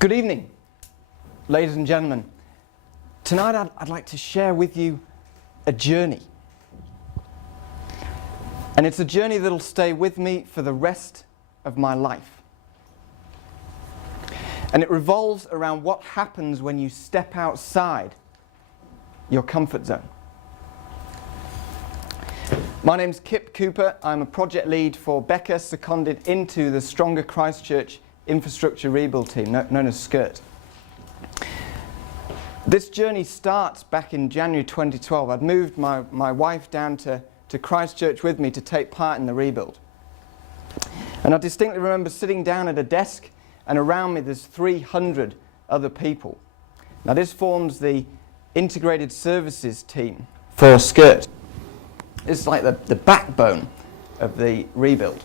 Good evening, ladies and gentlemen. Tonight I'd like to share with you a journey. And it's a journey that'll stay with me for the rest of my life. And it revolves around what happens when you step outside your comfort zone. My name's Kip Cooper. I'm a project lead for Becca, seconded into the Stronger Christchurch infrastructure rebuild team, known as SCIRT. This journey starts back in January 2012. I'd moved my wife down to Christchurch with me to take part in the rebuild. And I distinctly remember sitting down at a desk, and around me there's 300 other people. Now this forms the integrated services team for SCIRT. It's like the backbone of the rebuild.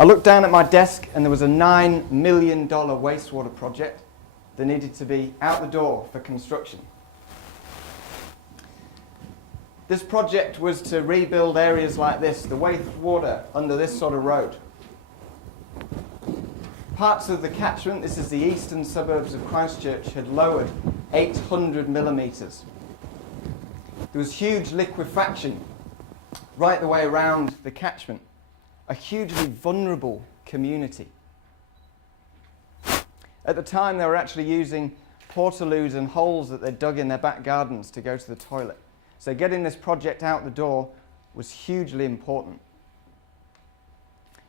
I looked down at my desk and there was a $9 million wastewater project that needed to be out the door for construction. This project was to rebuild areas like this, the wastewater under this sort of road. Parts of the catchment, this is the eastern suburbs of Christchurch, had lowered 800 millimetres. There was huge liquefaction right the way around the catchment. A hugely vulnerable community. At the time, they were actually using portaloos and holes that they dug in their back gardens to go to the toilet. So getting this project out the door was hugely important.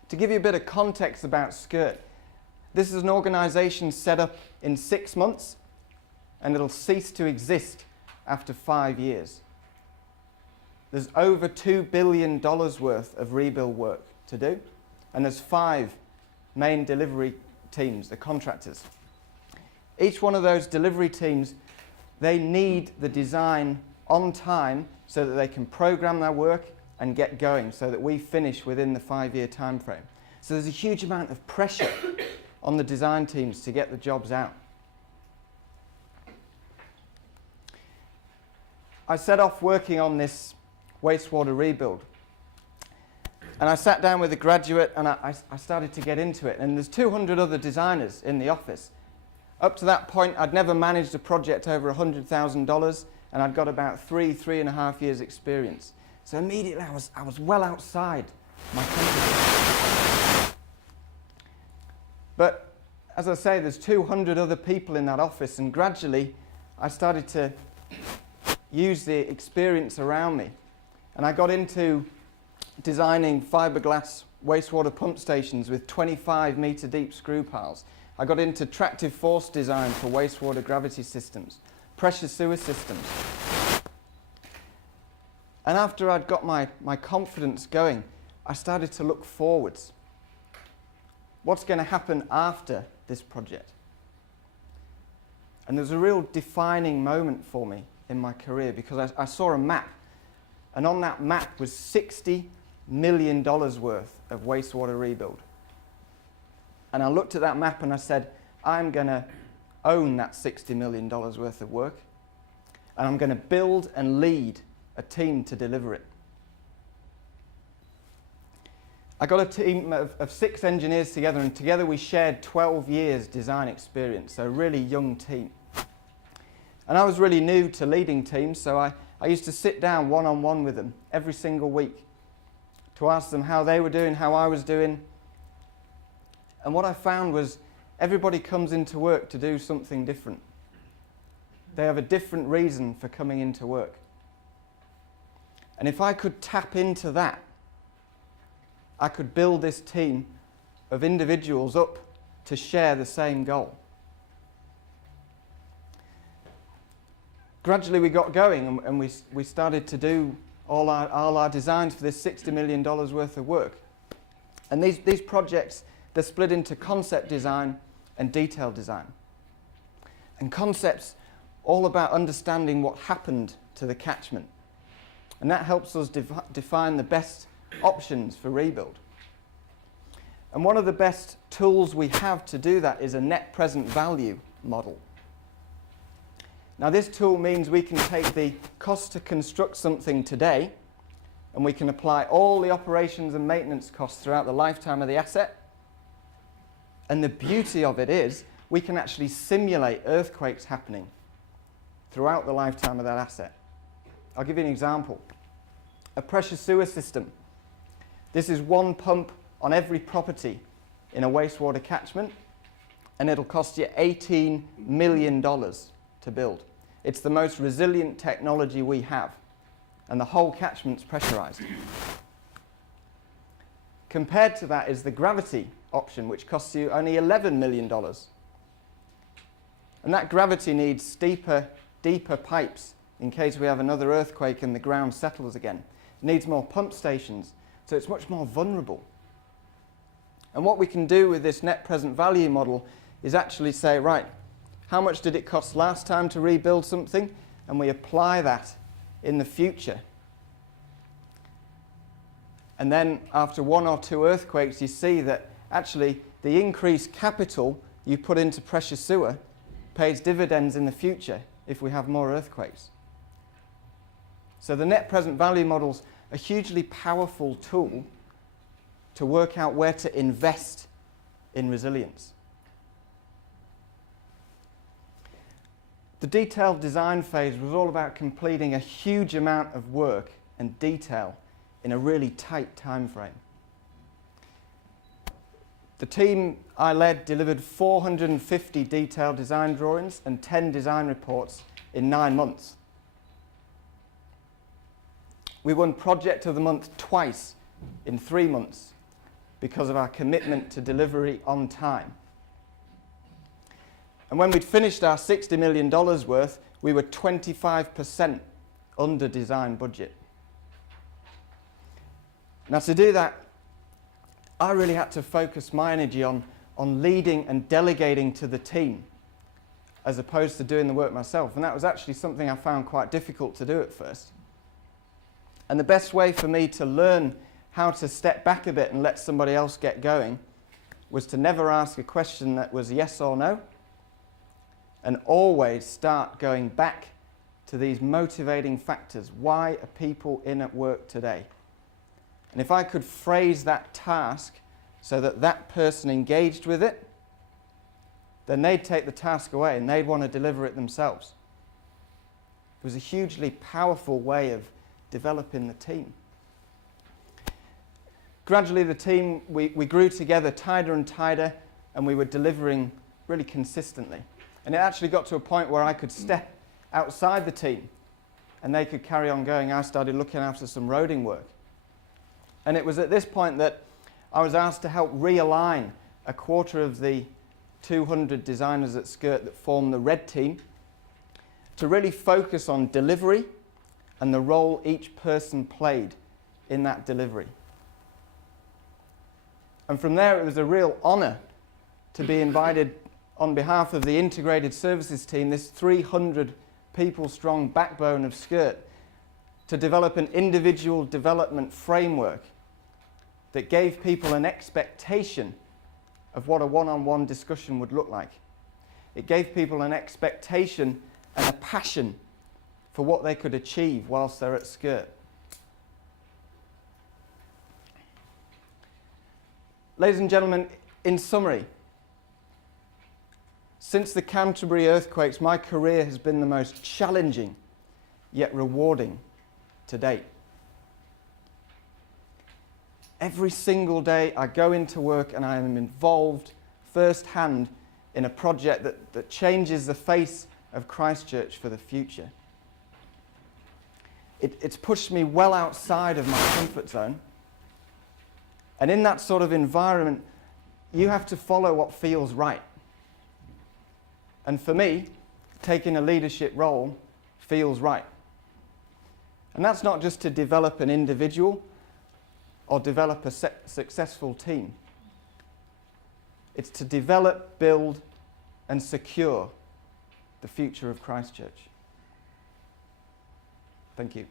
To give you a bit of context about SCIRT, this is an organisation set up in 6 months, and it'll cease to exist after 5 years. There's over $2 billion worth of rebuild work to do, and there's 5 main delivery teams, the contractors. Each one of those delivery teams, they need the design on time so that they can program their work and get going so that we finish within the 5-year time frame. So there's a huge amount of pressure on the design teams to get the jobs out. I set off working on this wastewater rebuild. And I sat down with a graduate and I started to get into it. And there's 200 other designers in the office. Up to that point, I'd never managed a project over $100,000, and I'd got about 3.5 years experience. So immediately I was well outside my comfort zone. But as I say, there's 200 other people in that office, and gradually I started to use the experience around me. And I got into designing fiberglass wastewater pump stations with 25-metre deep screw piles. I got into tractive force design for wastewater gravity systems, pressure sewer systems. And after I'd got my confidence going, I started to look forwards. What's going to happen after this project? And there's a real defining moment for me in my career, because I saw a map, and on that map was $60 million worth of wastewater rebuild. And I looked at that map and I said, I'm going to own that $60 million worth of work, and I'm going to build and lead a team to deliver it. I got a team of 6 engineers together, and together we shared 12 years design experience, so a really young team. And I was really new to leading teams, so I used to sit down one-on-one with them every single week to ask them how they were doing, how I was doing. And what I found was everybody comes into work to do something different. They have a different reason for coming into work. And if I could tap into that, I could build this team of individuals up to share the same goal. Gradually we got going, and we started to do all our designs for this $60 million worth of work. And these projects, they're split into concept design and detailed design. And concept's all about understanding what happened to the catchment. And that helps us define the best options for rebuild. And one of the best tools we have to do that is a net present value model. Now this tool means we can take the cost to construct something today, and we can apply all the operations and maintenance costs throughout the lifetime of the asset, And the beauty of it is we can actually simulate earthquakes happening throughout the lifetime of that asset. I'll give you an example. A pressure sewer system. This is one pump on every property in a wastewater catchment, and it'll cost you $18 million to build. It's the most resilient technology we have, and the whole catchment's pressurized. Compared to that is the gravity option, which costs you only $11 million. And that gravity needs steeper, deeper pipes in case we have another earthquake and the ground settles again. It needs more pump stations, so it's much more vulnerable. And what we can do with this net present value model is actually say, right, how much did it cost last time to rebuild something? And we apply that in the future. And then after one or two earthquakes, you see that actually the increased capital you put into pressure sewer pays dividends in the future if we have more earthquakes. So the net present value model's a hugely powerful tool to work out where to invest in resilience. The detailed design phase was all about completing a huge amount of work and detail in a really tight time frame. The team I led delivered 450 detailed design drawings and 10 design reports in 9 months. We won Project of the Month twice in 3 months because of our commitment to delivery on time. And when we'd finished our $60 million worth, we were 25% under design budget. Now to do that, I really had to focus my energy on leading and delegating to the team as opposed to doing the work myself. And that was actually something I found quite difficult to do at first. And the best way for me to learn how to step back a bit and let somebody else get going was to never ask a question that was yes or no, and always start going back to these motivating factors. Why are people in at work today? And if I could phrase that task so that that person engaged with it, then they'd take the task away and they'd want to deliver it themselves. It was a hugely powerful way of developing the team. Gradually the team, we grew together tighter and tighter, and we were delivering really consistently. And it actually got to a point where I could step outside the team and they could carry on going. I started looking after some roading work. And it was at this point that I was asked to help realign a quarter of the 200 designers at Skirt that form the red team to really focus on delivery and the role each person played in that delivery. And from there, it was a real honor to be invited on behalf of the integrated services team, this 300 people strong backbone of Skirt, to develop an individual development framework that gave people an expectation of what a one-on-one discussion would look like. It gave people an expectation and a passion for what they could achieve whilst they're at Skirt. Ladies and gentlemen, in summary, since the Canterbury earthquakes, my career has been the most challenging yet rewarding to date. Every single day I go into work and I am involved firsthand in a project that changes the face of Christchurch for the future. It's pushed me well outside of my comfort zone. And in that sort of environment, you have to follow what feels right. And for me, taking a leadership role feels right. And that's not just to develop an individual or develop a successful team. It's to develop, build, and secure the future of Christchurch. Thank you.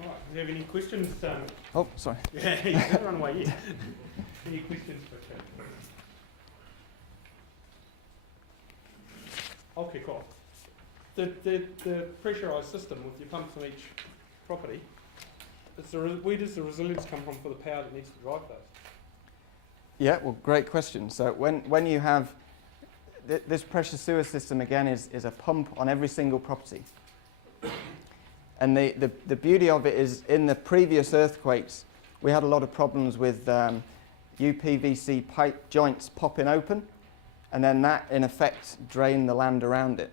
Do you have any questions? Oh, sorry. Yeah, you can't run away yet. Any questions for Kip? I'll kick off. The pressurised system with your pumps on each property, where does the resilience come from for the power that needs to drive those? Yeah, well, great question. So when you have this pressure sewer system, again, is a pump on every single property. And the beauty of it is, in the previous earthquakes, we had a lot of problems with UPVC pipe joints popping open, and then that, in effect, drained the land around it.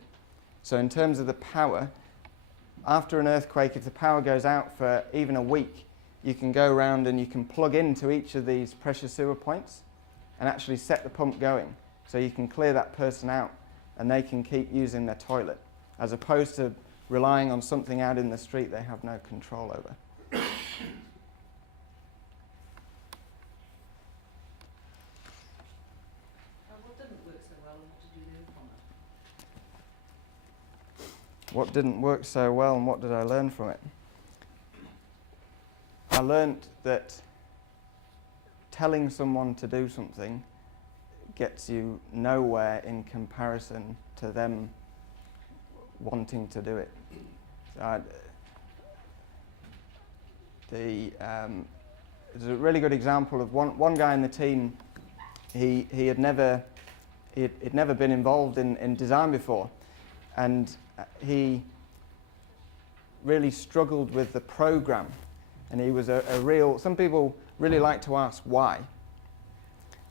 So in terms of the power, after an earthquake, if the power goes out for even a week, you can go around and you can plug into each of these pressure sewer points and actually set the pump going. So you can clear that person out and they can keep using their toilet, as opposed to relying on something out in the street they have no control over. What didn't work so well and what did I learn from it? I learnt that telling someone to do something gets you nowhere in comparison to them wanting to do it. So there's a really good example of one guy in the team. He had never been involved in design before, and he really struggled with the program, and he was a real. Some people really like to ask why.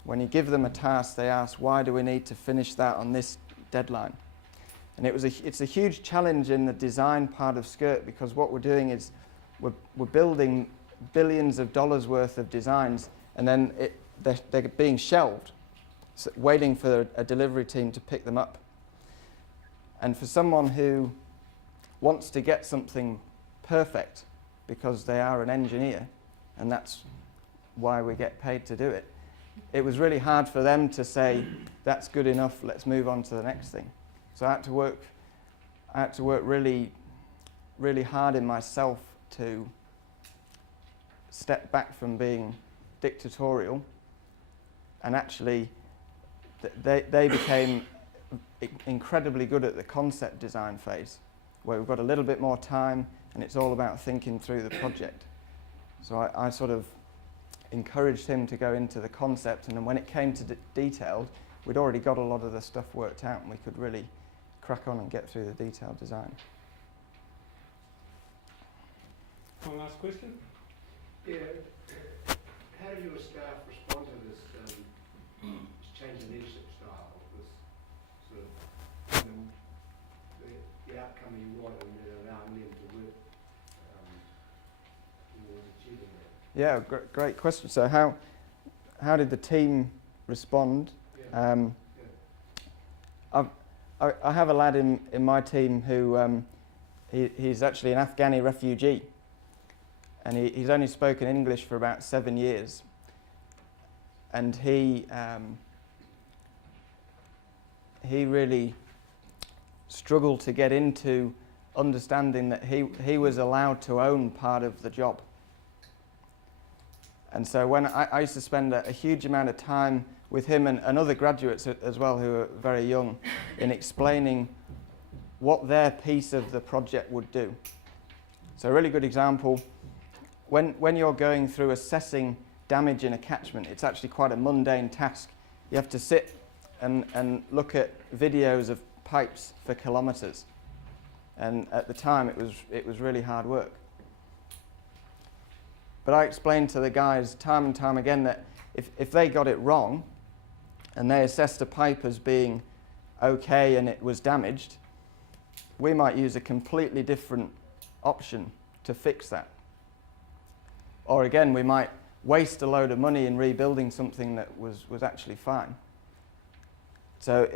When you give them a task, they ask, why do we need to finish that on this deadline? And it's a huge challenge in the design part of Skirt, because what we're doing is we're building billions of dollars worth of designs, and then they're being shelved, so waiting for a delivery team to pick them up. And for someone who wants to get something perfect, because they are an engineer, and that's why we get paid to do it, it was really hard for them to say, that's good enough, let's move on to the next thing. So I had to work really, really hard in myself to step back from being dictatorial, and actually they became incredibly good at the concept design phase, where we've got a little bit more time and it's all about thinking through the project. So I sort of encouraged him to go into the concept, and then when it came to detailed, we'd already got a lot of the stuff worked out and we could really crack on and get through the detailed design. One last question? Yeah, how do your staff respond to this change in leadership style, this sort of, the outcome you want, and then allowing them to work towards achieving that? Yeah, great question. So how did the team respond? Yeah. I have a lad in my team who he's actually an Afghani refugee, and he's only spoken English for about 7 years, and he really struggled to get into understanding that he was allowed to own part of the job. And so when I used to spend a huge amount of time with him and other graduates as well who are very young in explaining what their piece of the project would do. So a really good example, when you're going through assessing damage in a catchment, it's actually quite a mundane task. You have to sit and look at videos of pipes for kilometres. And at the time it was really hard work. But I explained to the guys time and time again that if they got it wrong and they assessed a pipe as being okay and it was damaged, we might use a completely different option to fix that. Or again, we might waste a load of money in rebuilding something that was actually fine. So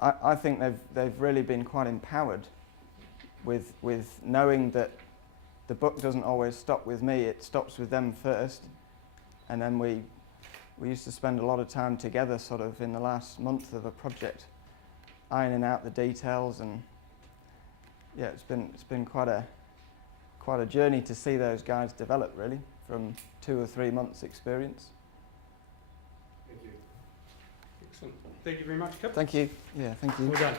I think they've really been quite empowered with knowing that the book doesn't always stop with me, it stops with them first. And then we used to spend a lot of time together sort of in the last month of a project, ironing out the details, and yeah, it's been quite a journey to see those guys develop, really, from 2 or 3 months experience. Thank you. Excellent. Thank you very much, Kip. Thank you. Yeah, thank you. Well done.